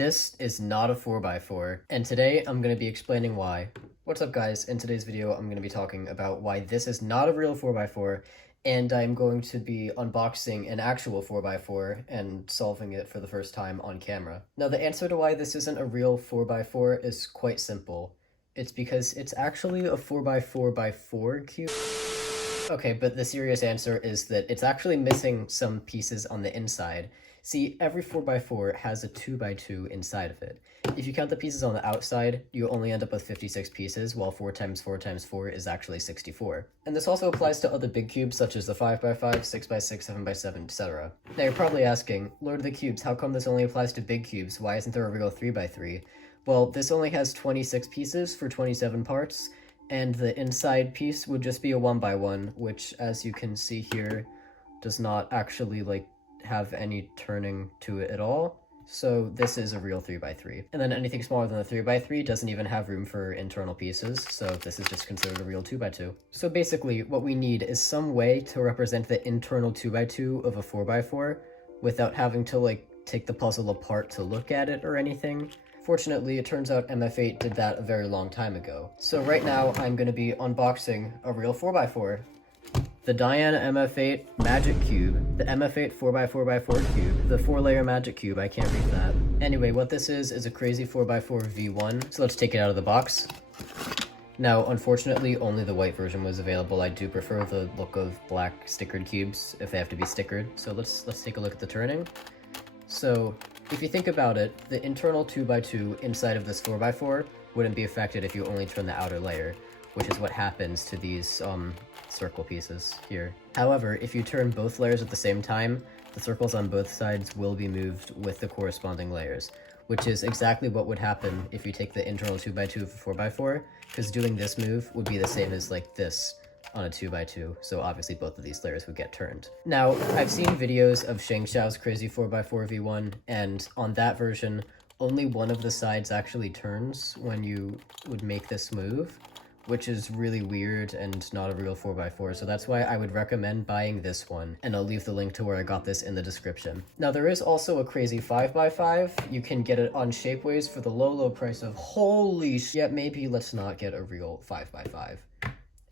This is not a 4x4, and today I'm going to be explaining why. What's up guys, in today's video I'm going to be talking about why this is not a real 4x4, and I'm going to be unboxing an actual 4x4 and solving it for the first time on camera. Now the answer to why this isn't a real 4x4 is quite simple. It's because it's actually a 4x4x4 cube. Okay, but the serious answer is that it's actually missing some pieces on the inside. See, every 4x4 has a 2x2 inside of it. If you count the pieces on the outside, you only end up with 56 pieces, while 4 times 4 times 4 is actually 64. And this also applies to other big cubes such as the 5x5, 6x6, 7x7, etc. Now you're probably asking, Lord of the Cubes, how come this only applies to big cubes? Why isn't there a real 3x3? Well, this only has 26 pieces for 27 parts, and the inside piece would just be a 1x1, which, as you can see here, does not actually, have any turning to it at all. So this is a real 3x3. And then anything smaller than a 3x3 doesn't even have room for internal pieces, so this is just considered a real 2x2. So basically, what we need is some way to represent the internal 2x2 of a 4x4 without having to, take the puzzle apart to look at it or anything. Fortunately, it turns out MF8 did that a very long time ago. So right now, I'm going to be unboxing a real 4x4. The DaYan MF8 Magic Cube, the MF8 4x4x4 cube, the 4-layer Magic Cube, I can't read that. Anyway, what this is a crazy 4x4 V1, so let's take it out of the box. Now, unfortunately, only the white version was available. I do prefer the look of black stickered cubes if they have to be stickered, so let's take a look at the turning. So, if you think about it, the internal 2x2 inside of this 4x4 wouldn't be affected if you only turn the outer layer, which is what happens to these circle pieces here. However, if you turn both layers at the same time, the circles on both sides will be moved with the corresponding layers, which is exactly what would happen if you take the internal 2x2 of a 4x4, because doing this move would be the same as this on a 2x2, so obviously both of these layers would get turned. Now, I've seen videos of Shengxiao's crazy 4x4 V1, and on that version, only one of the sides actually turns when you would make this move, which is really weird and not a real 4x4, so that's why I would recommend buying this one, and I'll leave the link to where I got this in the description. Now there is also a crazy 5x5, you can get it on Shapeways for the low price of holy shit. Yeah, maybe let's not get a real 5x5.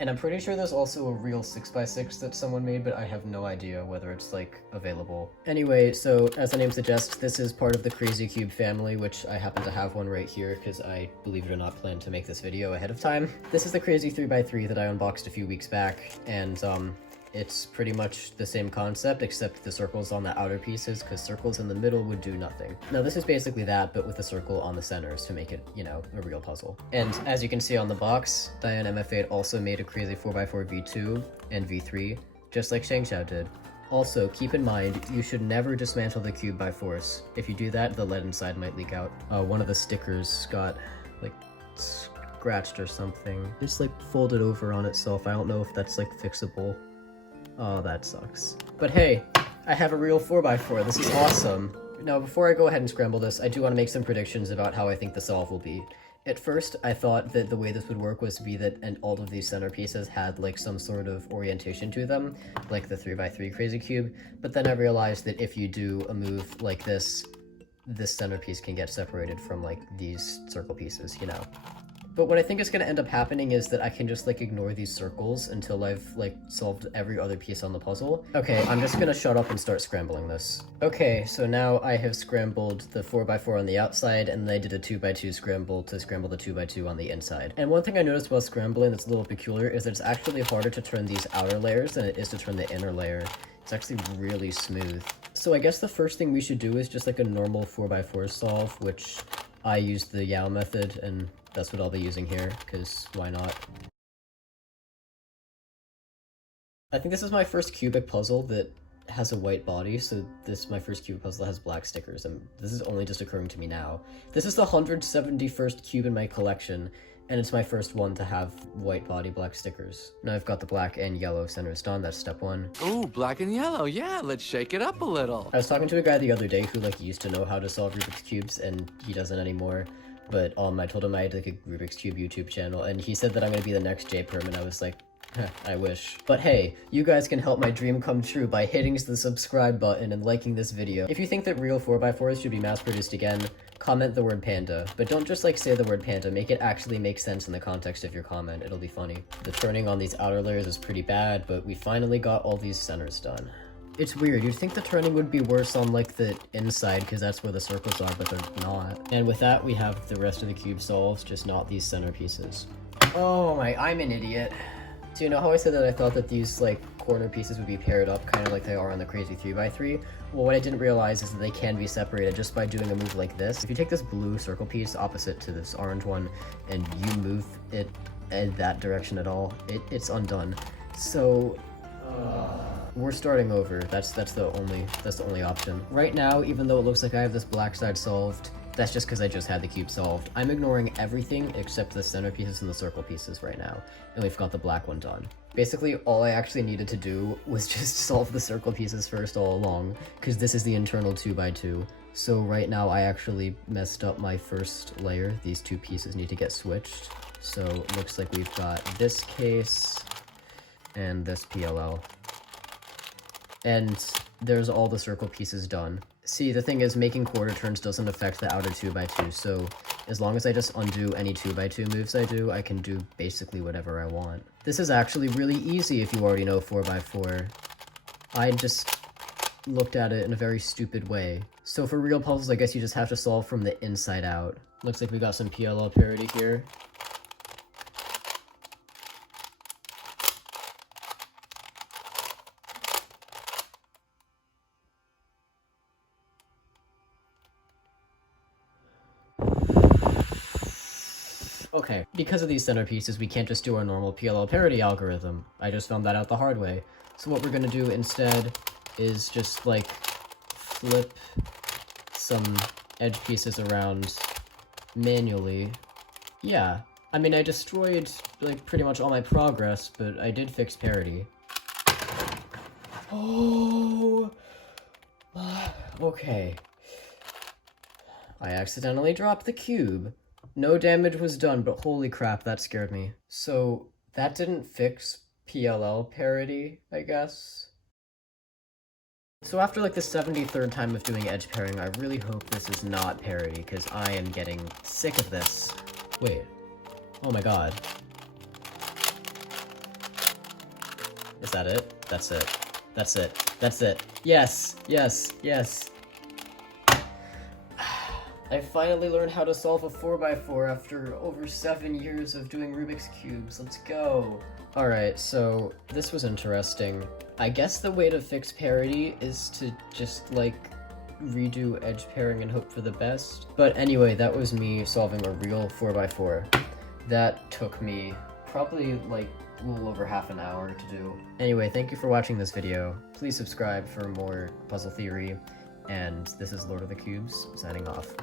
And I'm pretty sure there's also a real 6x6 that someone made, but I have no idea whether it's, available. Anyway, so as the name suggests, this is part of the Crazy Cube family, which I happen to have one right here, because I, believe it or not, planned to make this video ahead of time. This is the Crazy 3x3 that I unboxed a few weeks back, and, it's pretty much the same concept, except the circles on the outer pieces, because circles in the middle would do nothing. Now this is basically that, but with a circle on the centers to make it, a real puzzle. And as you can see on the box, DaYan MF8 also made a crazy 4x4 V2 and V3, just like Shengxiao did. Also, keep in mind, you should never dismantle the cube by force. If you do that, the lead inside might leak out. One of the stickers got, scratched or something. It's, folded over on itself. I don't know if that's, fixable. Oh, that sucks. But hey, I have a real 4x4. This is awesome. Now, before I go ahead and scramble this, I do want to make some predictions about how I think the solve will be. At first, I thought that the way this would work was to be that all of these centerpieces had, some sort of orientation to them, like the 3x3 Crazy Cube, but then I realized that if you do a move like this centerpiece can get separated from, these circle pieces, But what I think is going to end up happening is that I can just, ignore these circles until I've, solved every other piece on the puzzle. Okay, I'm just going to shut up and start scrambling this. Okay, so now I have scrambled the 4x4 on the outside, and then I did a 2x2 scramble to scramble the 2x2 on the inside. And one thing I noticed while scrambling that's a little peculiar is that it's actually harder to turn these outer layers than it is to turn the inner layer. It's actually really smooth. So I guess the first thing we should do is just, a normal 4x4 solve, which I used the Yao method, and that's what I'll be using here, because why not? I think this is my first cubic puzzle that has a white body, so this is my first cubic puzzle that has black stickers, and this is only just occurring to me now. This is the 171st cube in my collection, and it's my first one to have white body, black stickers. Now I've got the black and yellow centers done, that's step one. Ooh, black and yellow, yeah, let's shake it up a little. I was talking to a guy the other day who used to know how to solve Rubik's Cubes, and he doesn't anymore. But I told him I had a Rubik's Cube YouTube channel, and he said that I'm gonna be the next J-Perm, and I was like, I wish. But hey, you guys can help my dream come true by hitting the subscribe button and liking this video. If you think that real 4x4s should be mass-produced again, comment the word panda. But don't just say the word panda, make it actually make sense in the context of your comment. It'll be funny. The turning on these outer layers is pretty bad, but we finally got all these centers done. It's weird, you'd think the turning would be worse on the inside because that's where the circles are, but they're not. And with that, we have the rest of the cube solved, just not these center pieces. Oh my, I'm an idiot. So you know how I said that I thought that these corner pieces would be paired up kind of like they are on the crazy 3x3? Well, what I didn't realize is that they can be separated just by doing a move like this. If you take this blue circle piece opposite to this orange one and you move it in that direction at all, it's undone. So we're starting over. That's the only option. Right now, even though it looks like I have this black side solved, that's just because I just had the cube solved. I'm ignoring everything except the center pieces and the circle pieces right now, and we've got the black one done. Basically, all I actually needed to do was just solve the circle pieces first all along, because this is the internal 2x2. So right now I actually messed up my first layer. These two pieces need to get switched. So it looks like we've got this case and this PLL. And there's all the circle pieces done. See, the thing is, making quarter turns doesn't affect the outer 2x2, so as long as I just undo any 2x2 moves I do, I can do basically whatever I want. This is actually really easy if you already know 4x4. I just looked at it in a very stupid way. So for real puzzles, I guess you just have to solve from the inside out. Looks like we got some PLL parity here. Okay, because of these centerpieces, we can't just do our normal PLL parity algorithm. I just found that out the hard way. So what we're gonna do instead is just, flip some edge pieces around manually. Yeah, I mean, I destroyed, pretty much all my progress, but I did fix parity. Oh! Okay. I accidentally dropped the cube. No damage was done, but holy crap, that scared me. So, that didn't fix PLL parity, I guess? So after the 73rd time of doing edge pairing, I really hope this is not parity, because I am getting sick of this. Wait. Oh my god. Is that it? That's it. That's it. That's it. Yes! Yes! Yes! I finally learned how to solve a 4x4 after over 7 years of doing Rubik's Cubes. Let's go! Alright, so this was interesting. I guess the way to fix parity is to just, redo edge pairing and hope for the best. But anyway, that was me solving a real 4x4. That took me probably, a little over half an hour to do. Anyway, thank you for watching this video. Please subscribe for more puzzle theory. And this is Lord of the Cubes, signing off.